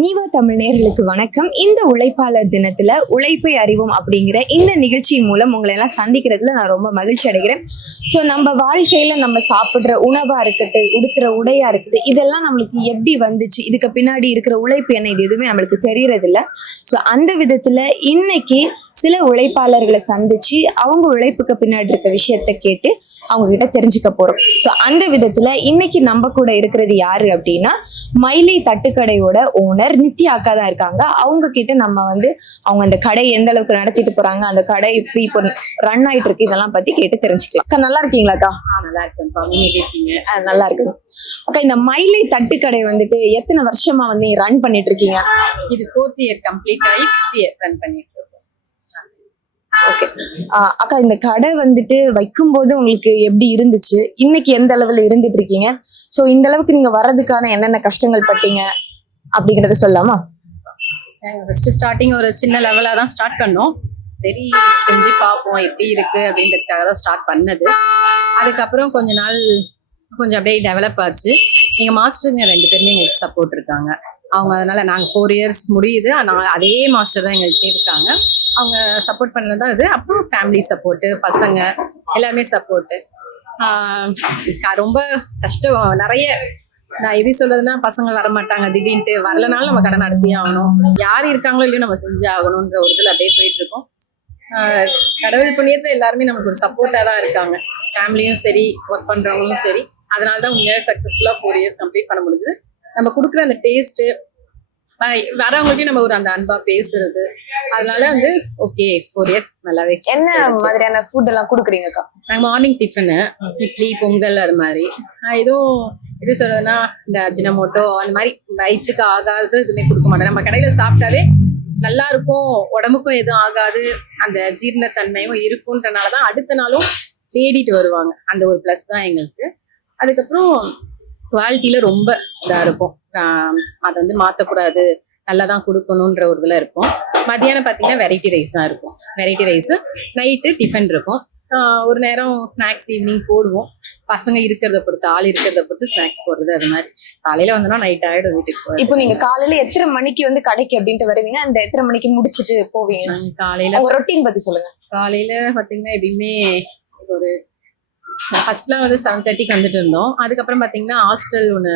நீவா தமிழ் நேயர்களுக்கு வணக்கம். இந்த உழைப்பாளர் தினத்துல உழைப்பை அறிவோம் அப்படிங்கிற இந்த நிகழ்ச்சி மூலம் உங்களை எல்லாம் சந்திக்கிறதுல நான் ரொம்ப மகிழ்ச்சி அடைகிறேன். ஸோ நம்ம வாழ்க்கையில நம்ம சாப்பிடுற உணவா இருக்கட்டும், உடுத்துற உடையா இருக்கட்டும், இதெல்லாம் நம்மளுக்கு எப்படி வந்துச்சு, இதுக்கு பின்னாடி இருக்கிற உழைப்பு என்ன, இது எதுவுமே நம்மளுக்கு தெரியறது இல்ல. ஸோ அந்த விதத்துல இன்னைக்கு சில உழைப்பாளர்களை சந்திச்சு அவங்க உழைப்புக்கு பின்னாடி இருக்க விஷயத்த கேட்டு அவங்க கிட்ட தெரிஞ்சுக்க போறோம். ஸோ அந்த விதத்துல இன்னைக்கு நம்ம கூட இருக்கிறது யாரு அப்படின்னா, மயிலை தட்டுக்கடையோட ஓனர் நித்யா அக்கா தான் இருக்காங்க. அவங்க கிட்ட நம்ம அவங்க அந்த கடை எந்த அளவுக்கு நடத்திட்டு போறாங்க, அந்த கடை இப்படி இப்போ ரன் ஆயிட்டு இருக்கு, இதெல்லாம் பத்தி கேட்டு தெரிஞ்சுக்கலாம். அக்கா நல்லா இருக்கீங்களா? அக்கா நல்லா இருக்கேன்ப்பா. நீங்க எப்படி இருக்கீங்க? நல்லா இருக்கு அக்கா. இந்த மயிலை தட்டுக்கடை எத்தனை வருஷமா ரன் பண்ணிட்டு இருக்கீங்க? இது 4th இயர் கம்ப்ளீட் ஆகி 5th இயர் ரன் பண்ணிட்டு இருக்கோம். ஓகே அக்கா, இந்த கடை வைக்கும் போது உங்களுக்கு எப்படி இருந்துச்சு, இன்னைக்கு எந்த அளவுல இருந்துட்டு இருக்கீங்க, சோ இந்த அளவுக்கு நீங்க வர்றதுக்கான என்னென்ன கஷ்டங்கள் பட்டீங்க அப்படிங்கறத சொல்லலாமா? ஃபர்ஸ்ட் ஸ்டார்டிங் ஒரு சின்ன லெவலா தான் ஸ்டார்ட் பண்ணோம். சரி செஞ்சு பார்ப்போம் எப்படி இருக்கு அப்படின்றதுக்காக தான் ஸ்டார்ட் பண்ணது. அதுக்கப்புறம் கொஞ்ச நாள் கொஞ்சம் அப்படியே டெவலப் ஆச்சு. எங்க மாஸ்டருங்க 2 பேருமே எங்களுக்கு சப்போர்ட் இருக்காங்க. அவங்க அதனால நாங்க 4 இயர்ஸ் முடியுது, ஆனால் அதே மாஸ்டர் தான் எங்கள்கிட்ட இருக்காங்க. அவங்க சப்போர்ட் பண்ணதான் இது. அப்புறம் ஃபேமிலி சப்போர்ட்டு, பசங்க எல்லாமே சப்போர்ட்டு. ரொம்ப கஷ்டம் நிறைய. நான் எப்படி சொல்றதுன்னா, பசங்க வரமாட்டாங்க, திடீர்னுட்டு வரலனாலும் நம்ம கடை நடத்தி ஆகணும், யார் இருக்காங்களோ இல்லையோ நம்ம செஞ்சு ஆகணும்ன்ற ஒரு இதில் அப்படியே போயிட்டு இருக்கோம். கடவுள் புண்ணியத்துல எல்லாருமே நமக்கு ஒரு சப்போர்ட்டா தான் இருக்காங்க. ஃபேமிலியும் சரி, ஒர்க் பண்றவங்களும் சரி. அதனாலதான் உண்மையாக சக்சஸ்ஃபுல்லா 4 இயர்ஸ் கம்ப்ளீட் பண்ண முடிஞ்சது. நம்ம கொடுக்குற அந்த டேஸ்ட் வரவங்கள்ட்டையும் நம்ம ஒரு அந்த அன்பா பேசுறது, அதனால ஓகே 4 இயர்ஸ் நல்லாவே. என்ன மாதிரியான ஃபுட் எல்லாம் கொடுக்குறீங்கக்கா? நாங்கள் மார்னிங் டிஃபனு, இட்லி, பொங்கல், அது மாதிரி. எதுவும் எப்படி சொல்றதுன்னா, இந்த அஜினமோட்டோ அந்த மாதிரி வயிற்றுக்கு ஆகாதது எதுவுமே கொடுக்க மாட்டேன். நம்ம கடையில சாப்பிட்டாவே நல்லா இருக்கும், உடம்புக்கும் எதுவும் ஆகாது, அந்த ஜீரணத்தன்மையும் இருக்குன்றனாலதான் அடுத்த நாளும் தேடிட்டு வருவாங்க. அந்த ஒரு ப்ளஸ் தான் எங்களுக்கு. அதுக்கப்புறம் குவாலிட்டியில ரொம்ப இதா இருக்கும். அதை மாற்றக்கூடாது, நல்லா தான் கொடுக்கணுன்ற ஒரு இதில் இருக்கும். மத்தியானம் பார்த்தீங்கன்னா வெரைட்டி ரைஸ் தான் இருக்கும். வெரைட்டி ரைஸு, நைட்டு டிஃபன் இருக்கும். ஒரு நேரம் ஸ்நாக்ஸ் ஈவினிங் போடுவோம். பசங்க இருக்கிறத பொறுத்து, ஆள் இருக்கிறத பொறுத்து ஸ்நாக்ஸ் போடுறது. அது மாதிரி காலையில வந்தோம்னா நைட் ஆயிடும் வீட்டுக்கு போய். இப்போ நீங்க காலையில எத்தனை மணிக்கு கடைக்கு அப்படின்ட்டு வருவீங்க, அந்த எத்தனை மணிக்கு முடிச்சுட்டு போவீங்க? காலையில உங்க ரொட்டீன் பத்தி சொல்லுங்க. காலையில பார்த்தீங்கன்னா எப்பயுமே ஒரு ஃபர்ஸ்ட்லாம் 7:30க்கு வந்துட்டு இருந்தோம். அதுக்கப்புறம் பார்த்தீங்கன்னா ஹாஸ்டல் ஒன்று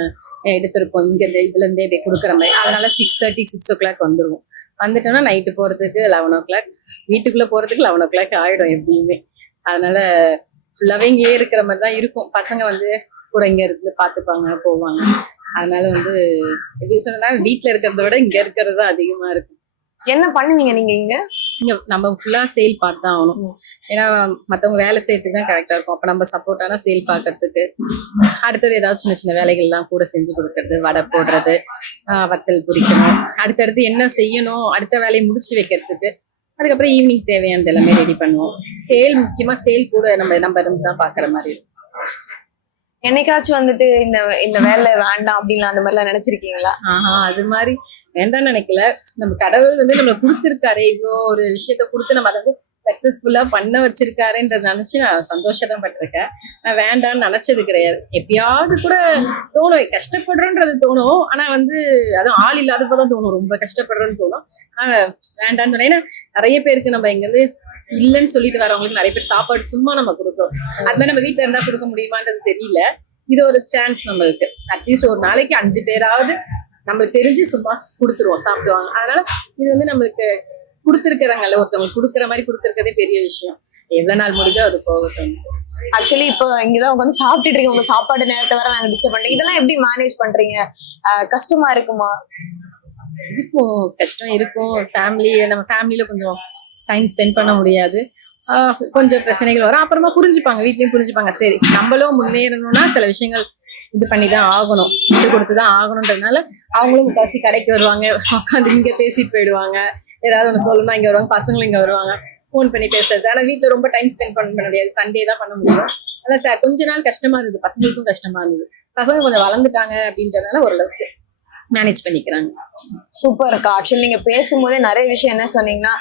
எடுத்திருப்போம் இங்கேருந்து, இதுலேருந்தே போய் கொடுக்குற மாதிரி. அதனால 6:30 6 o'clock வந்துடுவோம். வந்துட்டோம்னா நைட்டு போகிறதுக்கு 11 o'clock, வீட்டுக்குள்ளே போகிறதுக்கு 11 o'clock ஆகிடும் எப்படியுமே. அதனால ஃபுல்லாகவே இங்கேயே இருக்கிற மாதிரி தான் இருக்கும். பசங்க கூட இங்கே இருந்து பார்த்துப்பாங்க, போவாங்க. அதனால எப்படி சொன்னா, வீட்டில் இருக்கிறத விட இங்கே இருக்கிறது தான் அதிகமாக இருக்கும். என்ன பண்ணுவீங்க நீங்க இங்க? இங்க நம்ம ஃபுல்லா சேல் பார்த்து தான் ஆகணும். ஏன்னா மற்றவங்க வேலை செய்யறதுக்கு தான் கரெக்டா இருக்கும். அப்ப நம்ம சப்போர்ட்டான சேல் பார்க்கறதுக்கு, அடுத்தது ஏதாவது சின்ன சின்ன வேலைகள்லாம் கூட செஞ்சு கொடுக்கறது, வடை போடுறது, வத்தல் பொரிக்கணும், அடுத்தடுத்து என்ன செய்யணும், அடுத்த வேலையை முடிச்சு வைக்கிறதுக்கு. அதுக்கப்புறம் ஈவினிங் தேவையானது எல்லாமே ரெடி பண்ணுவோம். சேல் முக்கியமா சேல் கூட நம்ம இருந்து தான் பாக்குற மாதிரி இருக்கும். என்னைக்காச்சும் இந்த இந்த வேலை வேண்டாம் அப்படின்னு அந்த மாதிரிலாம் நினைச்சிருக்கீங்களா? அது மாதிரி வேண்டாம்னு நினைக்கல. நம்ம கடவுள் நம்மள கொடுத்துருக்காரு, இவ்வளோ ஒரு விஷயத்த கொடுத்து நம்ம அதை சக்சஸ்ஃபுல்லா பண்ண வச்சிருக்காருன்றத நினைச்சு நான் சந்தோஷம் பட்டிருக்கேன். நான் வேண்டாம்னு நினைச்சது கிடையாது. எப்பயாவது கூட தோணும், கஷ்டப்படுறோன்றது தோணும். ஆனா அதுவும் ஆள் இல்லாதப்பதான் தோணும், ரொம்ப கஷ்டப்படுறோன்னு தோணும். ஆனா வேண்டான்னு சொன்னேன். ஏன்னா நிறைய பேருக்கு நம்ம இங்க இல்லைன்னு சொல்லிட்டு வரவங்களுக்கு நிறைய பேர் சாப்பாடு சும்மா நம்ம கொடுக்குறோம். அது மாதிரி நம்ம வீட்டுல இருந்தா கொடுக்க முடியுமான்றது தெரியல. இது ஒரு சான்ஸ் நம்மளுக்கு. அட்லீஸ்ட் ஒரு நாளைக்கு 5 பேராவது நம்மளுக்கு தெரிஞ்சு சும்மா கொடுத்துருவோம், சாப்பிடுவாங்க. அதனால இது நம்மளுக்கு கொடுத்துருக்குறாங்கல்ல, ஒருத்தவங்களுக்கு கொடுக்குற மாதிரி கொடுத்துருக்கதே பெரிய விஷயம். எவ்வளவு நாள் முடியுதோ அது போகட்டும். ஆக்சுவலி இப்போ இங்கதான் உங்க சாப்பிட்டுட்டு இருக்கீங்க, உங்க சாப்பாடு நேரத்தை வர நாங்க டிஸ்டர்ப் பண்றோம். இதெல்லாம் எப்படி மேனேஜ் பண்றீங்க? கஷ்டமா இருக்குமா? இருக்கும், கஷ்டம் இருக்கும். நம்ம ஃபேமிலியில கொஞ்சம் டைம் ஸ்பெண்ட் பண்ண முடியாது, கொஞ்சம் பிரச்சனைகள் வரும். அப்புறமா புரிஞ்சுப்பாங்க, வீட்லயும் புரிஞ்சுப்பாங்க. சரி நம்மளும் முன்னேறணும்னா சில விஷயங்கள் இது பண்ணிதான் ஆகணும், விட்டு கொடுத்துதான் ஆகணும்ன்றதுனால அவங்களும் முக்காசி கடைக்கு வருவாங்க, உட்காந்து இங்க பேசிட்டு போயிடுவாங்க. ஏதாவது ஒன்று சொல்லணும்னா இங்க வருவாங்க, பசங்களும் இங்க வருவாங்க, ஃபோன் பண்ணி பேசுறது. ஆனா வீட்டுல ரொம்ப டைம் ஸ்பெண்ட் பண்ண முடியாது, சண்டே தான் பண்ண முடியும். அதனால கொஞ்ச நாள் கஷ்டமா இருந்தது, பசங்களுக்கும் கஷ்டமா இருந்தது. பசங்க கொஞ்சம் வளர்ந்துட்டாங்க அப்படின்றதுனால ஓரளவுக்கு மேனேஜ் பண்ணிக்கிறாங்க. சூப்பர் அக்கா. ஆக்சுவலி நீங்க பேசும்போதே நிறைய விஷயம் என்ன சொன்னீங்கன்னா,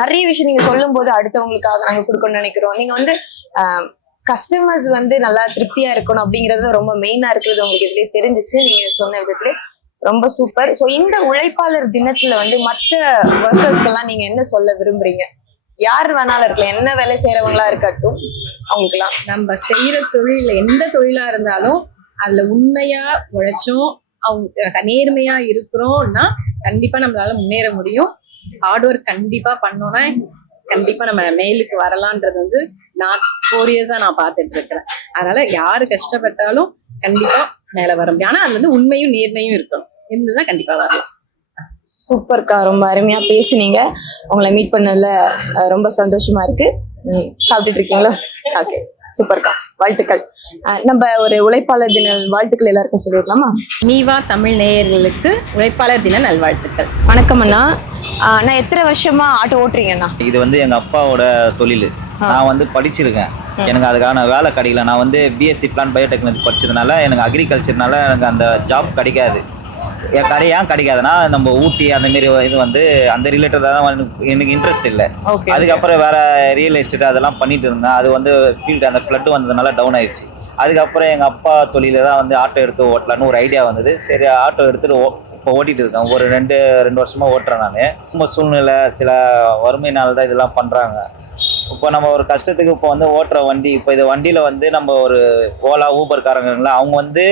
நிறைய விஷயம் நீங்க சொல்லும் போது அடுத்தவங்களுக்காக நாங்க கொடுக்கணும்னு நினைக்கிறோம். நீங்க கஸ்டமர்ஸ் நல்லா திருப்தியா இருக்கணும் அப்படிங்கறது ரொம்ப மெயினா இருக்கிறது உங்களுக்கு இதுலயே தெரிஞ்சிச்சு நீங்க சொன்ன விதத்துல. ரொம்ப சூப்பர். ஸோ இந்த உழைப்பாளர் தினத்துல வந்து மற்ற ஒர்க்கர்ஸ்க்கெல்லாம் நீங்க என்ன சொல்ல விரும்புறீங்க? யார் வேணாலும் இருக்கலாம், என்ன வேலை செய்யறவங்களா இருக்கட்டும், அவங்களுக்குலாம். நம்ம செய்யற தொழில் எந்த தொழிலா இருந்தாலும் அதுல உண்மையா உழைச்சும் அவங்க நேர்மையா இருக்கிறோம்னா கண்டிப்பா நம்மளால முன்னேற முடியும். ஹார்ட் ஒர்க் கண்டிப்பா பண்ணோம்னா கண்டிப்பா நம்ம மேலுக்கு வரலான்றது வந்து நான் 4 இயர்ஸா நான் பார்த்துட்டு இருக்கிறேன். அதனால யாரு கஷ்டப்பட்டாலும் கண்டிப்பா மேல வர முடியும். ஆனா அது வந்து உண்மையும் நேர்மையும் இருக்கணும், இருந்துதான் கண்டிப்பா வரலாம். சூப்பர்க்கா, ரொம்ப அருமையா பேசுனீங்க. உங்களை மீட் பண்ணதுல ரொம்ப சந்தோஷமா இருக்கு. சாப்பிட்டுட்டு இருக்கீங்களா? ஓகே, சூப்பர்க்கா, வாழ்த்துக்கள். நம்ம ஒரு உழைப்பாளர் தின வாழ்த்துக்கள் எல்லாருக்கும் சொல்லிடலாமா? நீவா தமிழ் நேயர்களுக்கு உழைப்பாளர் தின நல்வாழ்த்துக்கள். வணக்கம் அண்ணா. நான் எத்தனை வருஷமா ஆட்டோ ஓட்டுறீங்கண்ணா? இது வந்து எங்க அப்பாவோட தொழில். நான் வந்து படிச்சிருக்கேன், எனக்கு அதுக்கான வேலை கிடைக்கல. நான் வந்து பிஎஸ்சி பிளான் பயோடெக்னாலஜி படிச்சதுனால எனக்கு அக்ரிகல்ச்சர்னால எனக்கு அந்த ஜாப் கிடைக்காது. ஏன் கிடைக்காதுன்னா, நம்ம ஊட்டி அந்த மாரி இது வந்து அந்த ரிலேட்டடாக தான் எனக்கு இன்ட்ரெஸ்ட் இல்லை. அதுக்கப்புறம் வேற ரியல் எஸ்டேட் அதெல்லாம் பண்ணிட்டு இருந்தேன். அது வந்து ஃபீல்டு அந்த ஃப்ளட் வந்ததுனால டவுன் ஆயிடுச்சு. அதுக்கப்புறம் எங்கள் அப்பா தொழில தான் வந்து ஆட்டோ எடுத்து ஓட்டலான்னு ஒரு ஐடியா வந்தது. சரி, ஆட்டோ எடுத்துட்டு இப்போ ஓட்டிட்டு இருக்கேன். ஒரு ரெண்டு வருஷமா ஓட்டுறேன். நான் ரொம்ப சூழ்நிலை, சில வறுமையினால தான் இதெல்லாம் பண்ணுறாங்க. இப்போ நம்ம ஒரு கஷ்டத்துக்கு இப்போ வந்து ஓட்டுற வண்டி, இப்போ இது வண்டியில் வந்து நம்ம ஒரு ஓலா ஊபர் காரங்களா அவங்க வந்து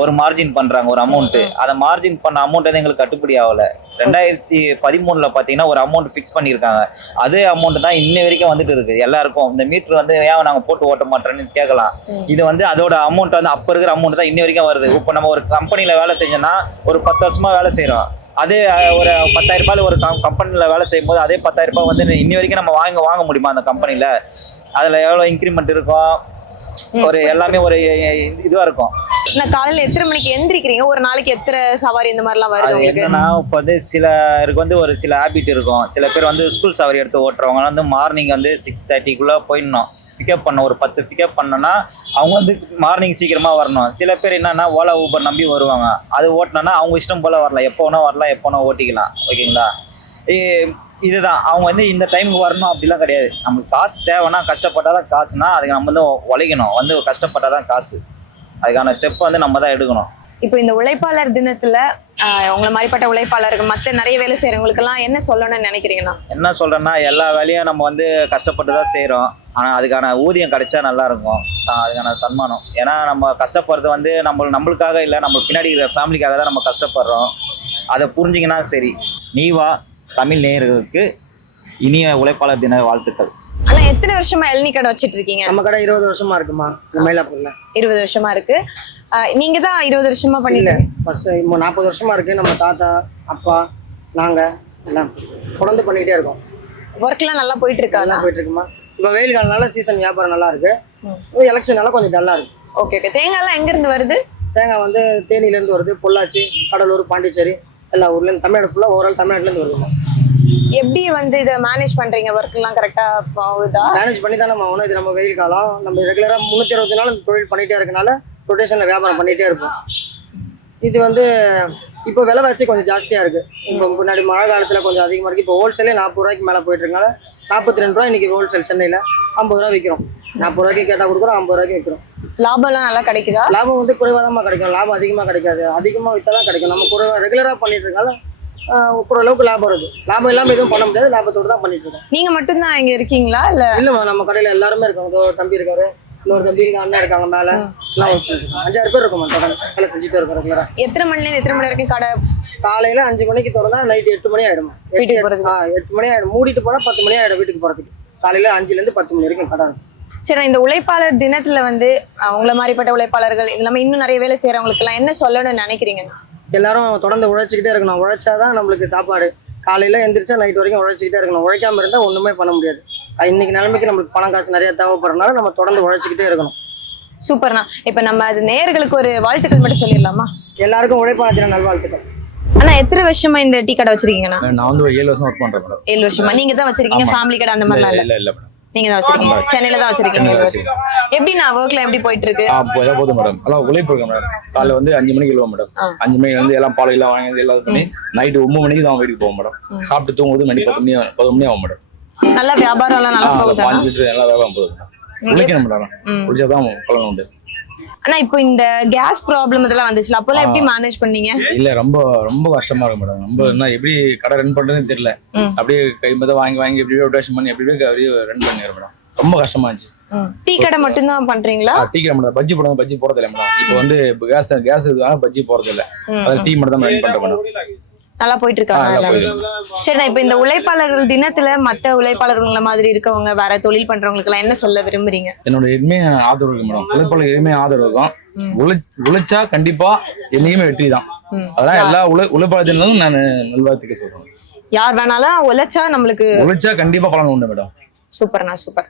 ஒரு மார்ஜின் பண்ணுறாங்க ஒரு அமௌண்ட்டு. அதை மார்ஜின் பண்ண அமௌண்ட் வந்து எங்களுக்கு கட்டுப்படி ஆகலை. 2013 பார்த்தீங்கன்னா ஒரு அமௌண்ட் ஃபிக்ஸ் பண்ணியிருக்காங்க. அதே அமௌண்ட் தான் இன்ன வரைக்கும் வந்துட்டு இருக்குது எல்லாருக்கும். இந்த மீட்டர் வந்து ஏன் நாங்கள் போட்டு ஓட்ட மாட்டோன்னு கேட்கலாம். இது வந்து அதோட அமௌண்ட் வந்து அப்போ இருக்கிற அமௌண்ட் தான் இன்ன வரைக்கும் வருது. இப்போ நம்ம ஒரு கம்பெனியில் வேலை செஞ்சோன்னா ஒரு 10 வருஷமா வேலை செய்கிறோம். அதே ஒரு 10,000 ரூபாய் ஒரு கம்பெனியில் வேலை செய்யும் போது அதே 10,000 ரூபாய் வந்து இன்னி வரைக்கும் நம்ம வாங்க முடியுமா அந்த கம்பெனியில்? அதில் எவ்வளோ இன்க்ரிமெண்ட் இருக்கும், ஒரு எல்லாமே ஒரு இதுவா இருக்கும். நான் காலையில எத்தனை மணிக்கு எந்திரிக்கிறீங்க? ஒரு நாளைக்கு எத்தனை சவாரி இந்த மாதிரிலாம் வருது உங்களுக்கு? என்னன்னா, இப்போ வந்து சிலருக்கு வந்து ஒரு சில ஹேபிட் இருக்கும். சில பேர் வந்து ஸ்கூல் சவாரி எடுத்து ஓட்டுறவங்க வந்து மார்னிங் வந்து 6:30 போயிடணும். பிக்கப் பண்ண ஒரு 10 பிக்கப் பண்ணோன்னா அவங்க வந்து மார்னிங் சீக்கிரமா வரணும். சில பேர் என்னன்னா ஓலா ஊபர் நம்பி வருவாங்க. அது ஓட்டினா அவங்க இஷ்டம் போல வரலாம், எப்போ வேணா வரலாம், எப்போ வேணா ஓட்டிக்கலாம். ஓகேங்களா? இதுதான் அவங்க வந்து இந்த டைமுக்கு வரணும் அப்படிலாம் கிடையாது. நம்மளுக்கு காசு தேவைன்னா கஷ்டப்பட்டாதான் காசுனா அதுக்கு நம்ம வந்து உழைக்கணும். வந்து கஷ்டப்பட்டாதான் காசு. அதுக்கான ஸ்டெப் வந்து நம்ம தான் எடுக்கணும். இப்போ இந்த உழைப்பாளர் தினத்துல உங்களை மாதிரிப்பட்ட உழைப்பாளர்கள் மற்ற நிறைய வேலை செய்யறவங்களுக்கு எல்லாம் என்ன சொல்லணும்னு நினைக்கிறீங்கன்னா? என்ன சொல்றேன்னா, எல்லா வேலையும் நம்ம வந்து கஷ்டப்பட்டு தான் செய்கிறோம். ஆனால் அதுக்கான ஊதியம் கிடைச்சா நல்லா இருக்கும், அதுக்கான சன்மானம். ஏன்னா நம்ம கஷ்டப்படுறது வந்து நம்மளுக்காக இல்லை, நம்ம பின்னாடி இருக்கிற ஃபேமிலிக்காக தான் நம்ம கஷ்டப்படுறோம். அதை புரிஞ்சிங்கன்னா சரி. நீவா தமிழ் நேயர்களுக்கு இனிய உழைப்பாளர் தின வாழ்த்துக்கள். ஆனா எத்தனை வருஷமா இளநீ கடை வச்சிட்டு இருக்கீங்க? நம்ம கடை 20 வருஷமா இருக்குமா, மயிலாப்பூர்ல 20 வருஷமா இருக்கு. நீங்க தான் 20 வருஷமா இல்ல, ஃபர்ஸ்ட் 40 வருஷமா இருக்கு. நம்ம தாத்தா, அப்பா, நாங்க எல்லாம் தொடர்ந்து பண்ணிட்டே இருக்கோம். ஒர்க் எல்லாம் நல்லா போயிட்டு இருக்கா? நல்லா போயிட்டு இருக்குமா. இப்போ வெயில் காலனால சீசன் வியாபாரம் நல்லா இருக்கு. எலெக்ஷனால கொஞ்சம் டல்லா இருக்கு. ஓகே. தேங்காய் எல்லாம் எங்க இருந்து வருது? தேங்காய் வந்து தேனியில இருந்து வருது, பொள்ளாச்சி, கடலூர், பாண்டிச்சேரி எல்லா ஊர்ல இருந்து, தமிழ்நாடு ஃபுல்லா ஓவரால் தமிழ்நாட்டுல இருந்து வருது. எப்படி வந்து இதை மேனேஜ் பண்றீங்க? ஒர்க் எல்லாம் கரெக்டா போகுதா? மேனேஜ் பண்ணி தான் நம்ம ஆகணும். இது நம்ம வெயில் காலம், நம்ம ரெகுலரா 360 நாள் இந்த தொழில் பண்ணிட்டே இருக்கனால ரொட்டேஷன்ல வியாபாரம் பண்ணிட்டே இருப்போம். இது வந்து இப்போ விலைவாசி கொஞ்சம் ஜாஸ்தியா இருக்கு. இப்போ முன்னாடி மழை காலத்துல கொஞ்சம் அதிகமா இருக்கு. இப்போ ஹோல்சேலே 40 ரூபாய்க்கு மேல போயிட்டு இருக்கனால 42 ரூபாய் இன்னைக்கு ஹோல்சேல். சென்னையில 50 ரூபாய் விற்கிறோம். 40 ரூபாய்க்கு கேட்டா கொடுக்குறோம், 50 ரூபாய்க்கு விற்கிறோம். லாபம் எல்லாம் நல்லா கிடைக்குதா? லாபம் வந்து குறைவாதான் கிடைக்கும், லாபம் அதிகமா கிடைக்காது. அதிகமா வித்தாதான் கிடைக்கும். நம்ம குறைவா ரெகுலரா பண்ணிட்டு இருக்கனால ஓரளவுக்கு லாபம் இருக்கு. லாபம் இல்லாம எதுவும் பண்ண முடியாது, லாபத்தோடு தான் பண்ணிட்டு இருக்கோம். நீங்க மட்டும்தான் இங்க இருக்கீங்களா இல்ல? இல்லம்மா, நம்ம கடையில எல்லாருமே இருக்காங்க. ஒரு தம்பி இருக்காரு, இன்னொரு தம்பி இங்க அண்ணன் இருக்காங்க, மேல எல்லாம் 5-6 பேர் இருக்கோம். தொடர்ந்து வேலை செஞ்சுட்டு இருக்கோம் ரெகுலரா. எத்தனை மணில இருந்து எத்தனை மணி வரைக்கும் கடை? காலையில 5 மணிக்கு திறந்தா நைட் 8 மணி ஆயிடும். 8 மணி ஆயிடும். மூடிட்டு போனா 10 மணி ஆயிடும் வீட்டுக்கு போறதுக்கு. காலையில 5ல இருந்து 10 மணி வரைக்கும் கடை இருக்கும். சரி, இந்த உழைப்பாளர் தினத்துல வந்து அவங்கள மாதிரிப்பட்ட உழைப்பாளர்கள் இல்லாம இன்னும் நிறைய வேலை செய்யறவங்களுக்கு எல்லாம் என்ன சொல்லணும்னு நினைக்கிறீங்க? எல்லாரும் தொடர்ந்து உழைச்சிக்கிட்டே இருக்கணும். உழைச்சாதான் நம்மளுக்கு சாப்பாடு. காலையில எந்திரிச்சா நைட் வரைக்கும் உழைச்சிக்கிட்டே இருக்கணும். உழைக்காம இருந்தா ஒண்ணுமே பண்ண முடியாது. இன்னைக்கு நிலைமைக்கு நம்மளுக்கு பணம் காசு நிறைய தேவைப்படுறதுனால நம்ம தொடர்ந்து உழைச்சிக்கிட்டே இருக்கணும். சூப்பர்ண்ணா. இப்ப நம்ம அது நேயர்களுக்கு ஒரு வாழ்த்துக்கள் மட்டும் சொல்லிடலாமா? எல்லாருக்கும் உழைப்பாளர் தின நல்வாழ்த்துக்கள். ஆனா எத்தனை வருஷமா இந்த டீ கடை வச்சிருக்கீங்கண்ணா? நான் வந்து 7 வருஷம் ஒர்க் பண்றேன் மேடம். 7 வருஷமா நீங்க தான் வச்சிருக்கீங்க? ஃபேமிலி கடை அந்த மாதிரிலாம் இல்ல இல்ல மேடம், நீங்க தான் வச்சிருக்கீங்க? சென்னையில தான் வச்சிருக்கீங்க. எப்படி நான் ஒர்க்ல எப்படி போயிட்டு இருக்கு? போதும் மேடம். எல்லாம் உழைப்பு இருக்கு மேடம். காலைல வந்து 5 மணிக்கு எழுவோம் மேடம். 5 மணிக்கு வந்து எல்லாம் பால் எல்லாம் வாங்கி எல்லாம் பண்ணி நைட்டு 9 மணிக்கு தான் வீட்டுக்கு போவோம் மேடம். சாப்பிட்டு தூங்கும்போது மணி 10 மணி ஆகும் மேடம். நல்லா வியாபாரம் எல்லாம் நல்லா போகுது. 5 லிட்டர் நல்லா வியாபாரம் போகுது மேடம். உழைக்கணும் மேடம், உழைச்சாதான் பலன் உண்டு. ஆனா இப்போ இந்த கேஸ் ப்ராப்ளம் இதெல்லாம் வந்துச்சுல அப்போல்லாம் எப்படி மேனேஜ் பண்ணீங்க? இல்ல ரொம்ப ரொம்ப கஷ்டமா இருக்கும் மேடம். ரொம்ப என்ன எப்படி கடை ரன் பண்றதுன்னு தெரியல. அப்படியே கைமத வாங்கி எப்படியோ ரொட்டேஷன் பண்ணி அப்படியே ரன் பண்ணிடுறேன் மேடம். ரொம்ப கஷ்டமா இருந்துச்சு. டீ கடை மட்டும் தான் பண்றீங்களா? டீ கடை மட்டும் பஜ்ஜி போடுறது, பஜ்ஜி போறது இல்லை மேடம். இப்போ வந்து கேஸ் இதுவாக பஜ்ஜி போறது இல்லை. அது டீ மட்டும் தான் ரன் பண்றேன் மேடம். நல்லா போயிட்டு இருக்காங்க. சரி, இப்போ இந்த உழைப்பாளர்கள் தினத்துல மத்த உழைப்பாளர்கள மாதிரி இருக்கவங்க வேற தொழில் பண்றவங்களுக்கு எல்லாம் என்ன சொல்ல விரும்புறீங்க? என்னோட எதுவுமே ஆதரவு இருக்கு மேடம். உழைப்பாளர் எதுவுமே ஆதரவு இருக்கும். உழைச்சா கண்டிப்பா என்னைக்குமே வெற்றி தான். அதெல்லாம் எல்லா உழைப்பாளர் தினமும் நான் நல்வாழ்த்துக்க சொல்றேன். யார் வேணாலும் உழைச்சா நம்மளுக்கு கண்டிப்பா பலன் உண்டு மேடம். சூப்பர்ண்ணா, சூப்பர்.